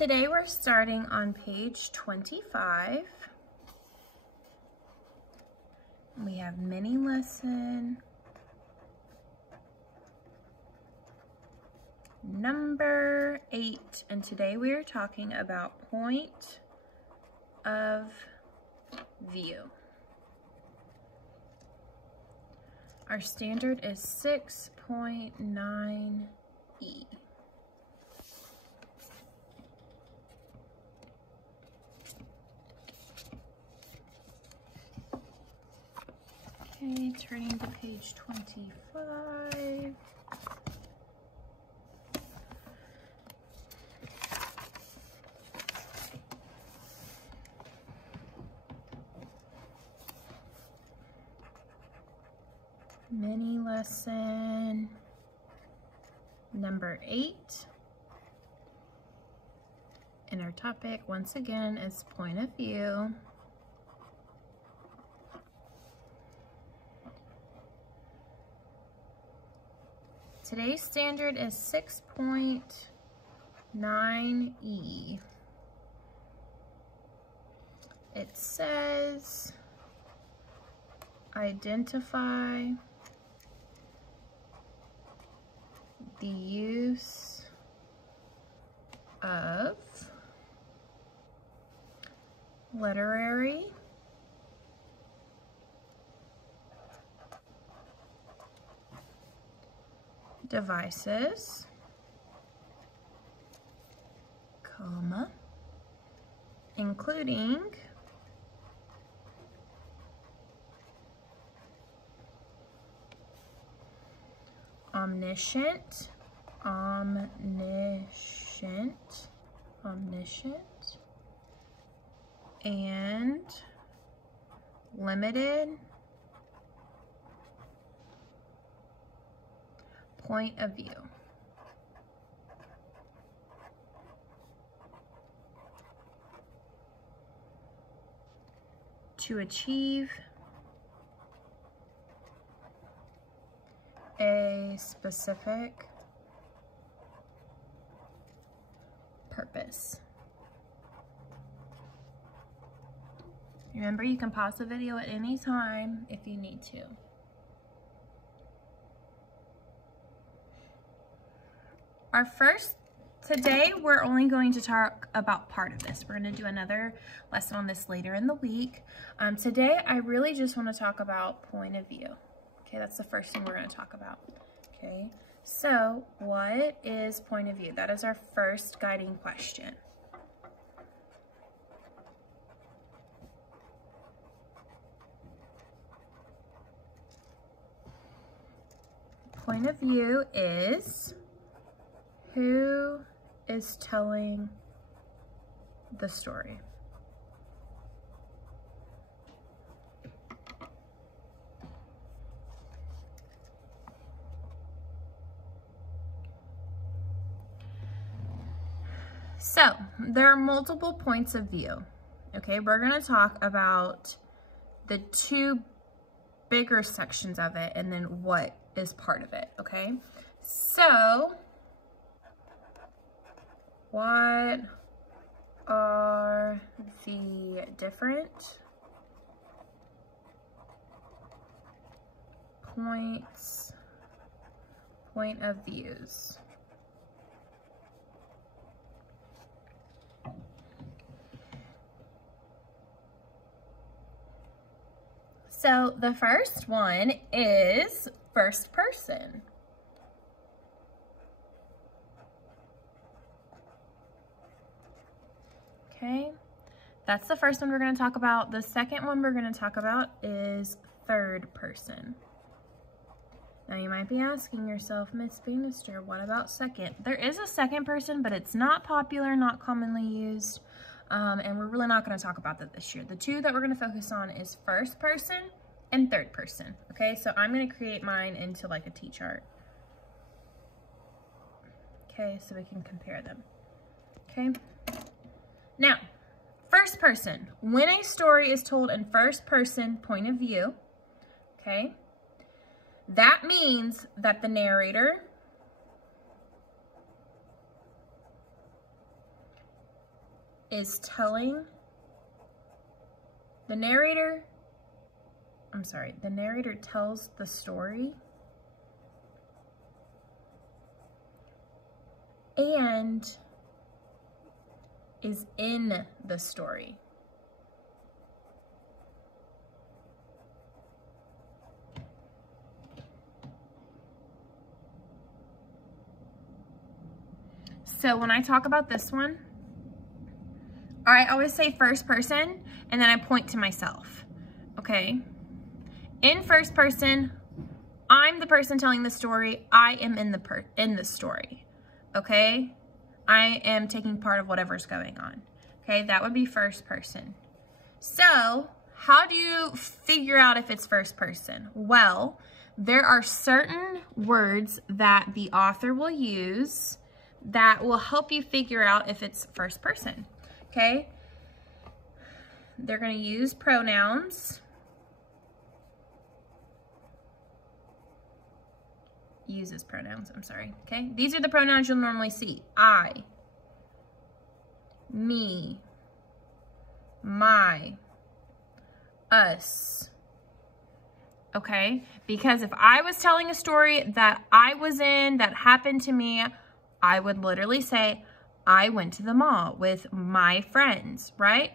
Today we're starting on page 25. We have mini lesson number 8, and today we are talking about point of view. Our standard is 6.9E. Okay, turning to page 25. Mini lesson number 8. And our topic, once again, is point of view. Today's standard is 6.9E. It says, identify the use of literary devices, comma, including omniscient, and limited point of view. To achieve a specific purpose. Remember, you can pause the video at any time if you need to. Today we're only going to talk about part of this. We're going to do another lesson on this later in the week. Today I really just want to talk about point of view. Okay, that's the first thing we're going to talk about. Okay, so what is point of view? That is our first guiding question. Point of view is who is telling the story. So there are multiple points of view. Okay, we're going to talk about the two bigger sections of it and then what is part of it. Okay, so what are the different point of views? So the first one is first person. Okay, that's the first one we're going to talk about. The second one we're going to talk about is third person. Now you might be asking yourself, Miss Bannister, what about second? There is a second person, but it's not popular, not commonly used, and we're really not going to talk about that this year. The two that we're going to focus on is first person and third person. Okay, so I'm going to create mine into like a T-chart. Okay, so we can compare them. Okay. Now, first person. When a story is told in first person point of view, okay, that means that the narrator is telling the narrator, the narrator tells the story and is in the story. So when I talk about this one, I always say first person and then I point to myself, okay? In first person, I'm the person telling the story. I am in the story, okay? I am taking part of whatever's going on, okay? That would be first person. So how do you figure out if it's first person? Well, there are certain words that the author will use that will help you figure out if it's first person, okay? They're going to use pronouns. Uses pronouns, I'm sorry, okay? These are the pronouns you'll normally see. I, me, my, us, okay? Because if I was telling a story that I was in, that happened to me, I would literally say, I went to the mall with my friends, right?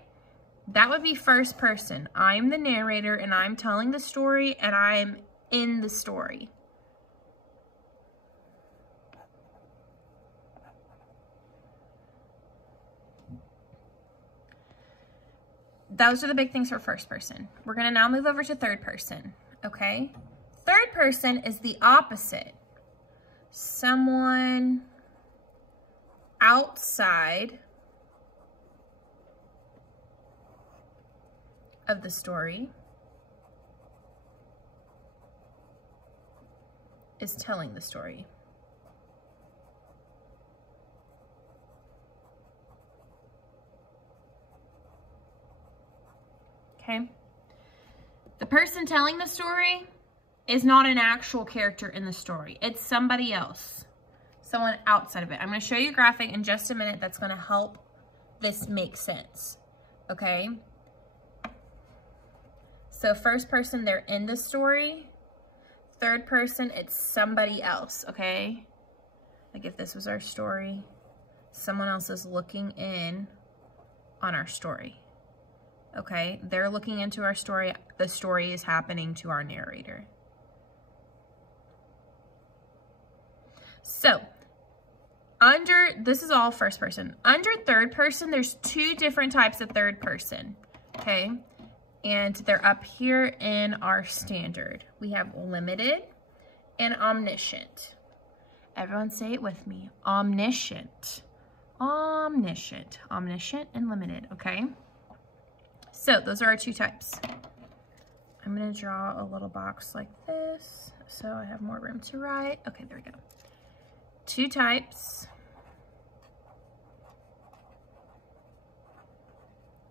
That would be first person. I'm the narrator and I'm telling the story and I'm in the story. Those are the big things for first person. We're gonna now move over to third person, okay? Third person is the opposite. Someone outside of the story is telling the story. Okay? The person telling the story is not an actual character in the story. It's somebody else. Someone outside of it. I'm going to show you a graphic in just a minute that's going to help this make sense. Okay? So first person, they're in the story. Third person, it's somebody else. Okay? Like if this was our story, someone else is looking in on our story. Okay? They're looking into our story. The story is happening to our narrator. So, this is all first person. Under third person, there's two different types of third person, okay? And they're up here in our standard. We have limited and omniscient. Everyone say it with me. Omniscient. Omniscient. Omniscient and limited, okay? So, those are our two types. I'm going to draw a little box like this so I have more room to write. Okay, there we go. Two types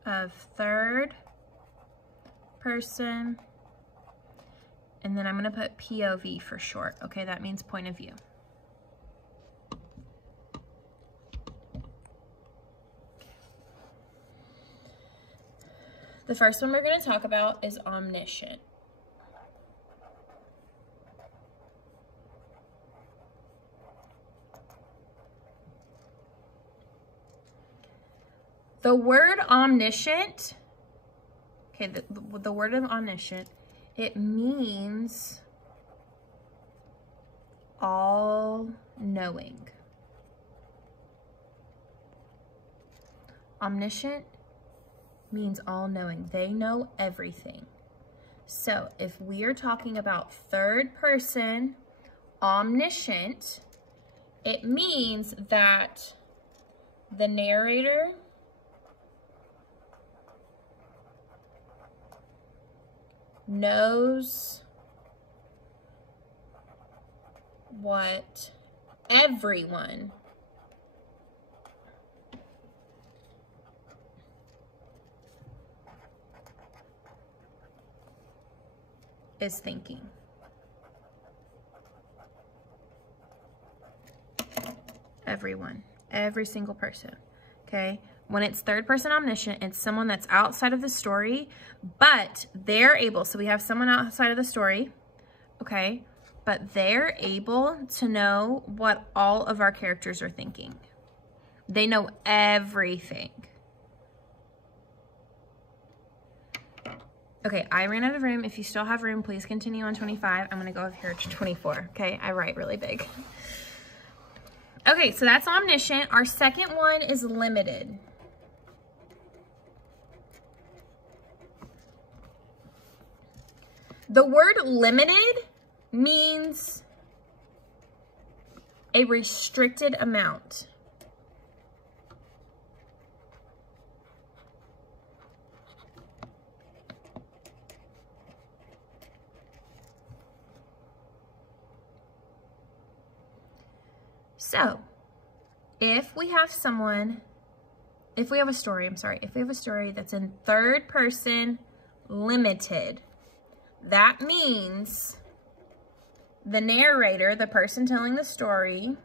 of third person, and then I'm going to put POV for short. Okay, that means point of view. The first one we're going to talk about is omniscient. The word omniscient, okay, the word of omniscient, it means all-knowing. Omniscient means all-knowing. They know everything. So if we are talking about third person, omniscient, it means that the narrator knows what everyone is thinking. Everyone, every single person, okay? When it's third person omniscient, it's someone that's outside of the story, but they're able, so we have someone outside of the story, okay, but they're able to know what all of our characters are thinking. They know everything. Okay, I ran out of room. If you still have room, please continue on 25. I'm gonna go over here to 24, okay? I write really big. Okay, so that's omniscient. Our second one is limited. The word limited means a restricted amount. So, if we have a story that's in third person limited, that means the narrator, the person telling the story,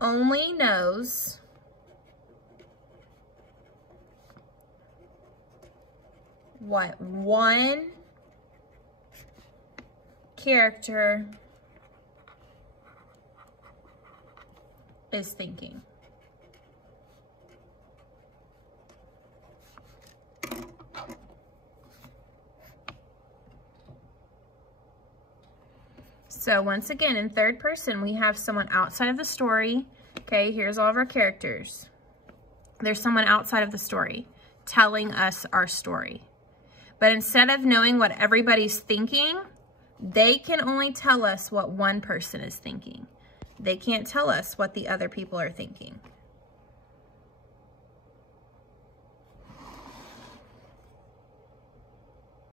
only knows what one character is thinking. So once again, in third person, we have someone outside of the story. Okay, here's all of our characters. There's someone outside of the story telling us our story. But instead of knowing what everybody's thinking, they can only tell us what one person is thinking. They can't tell us what the other people are thinking.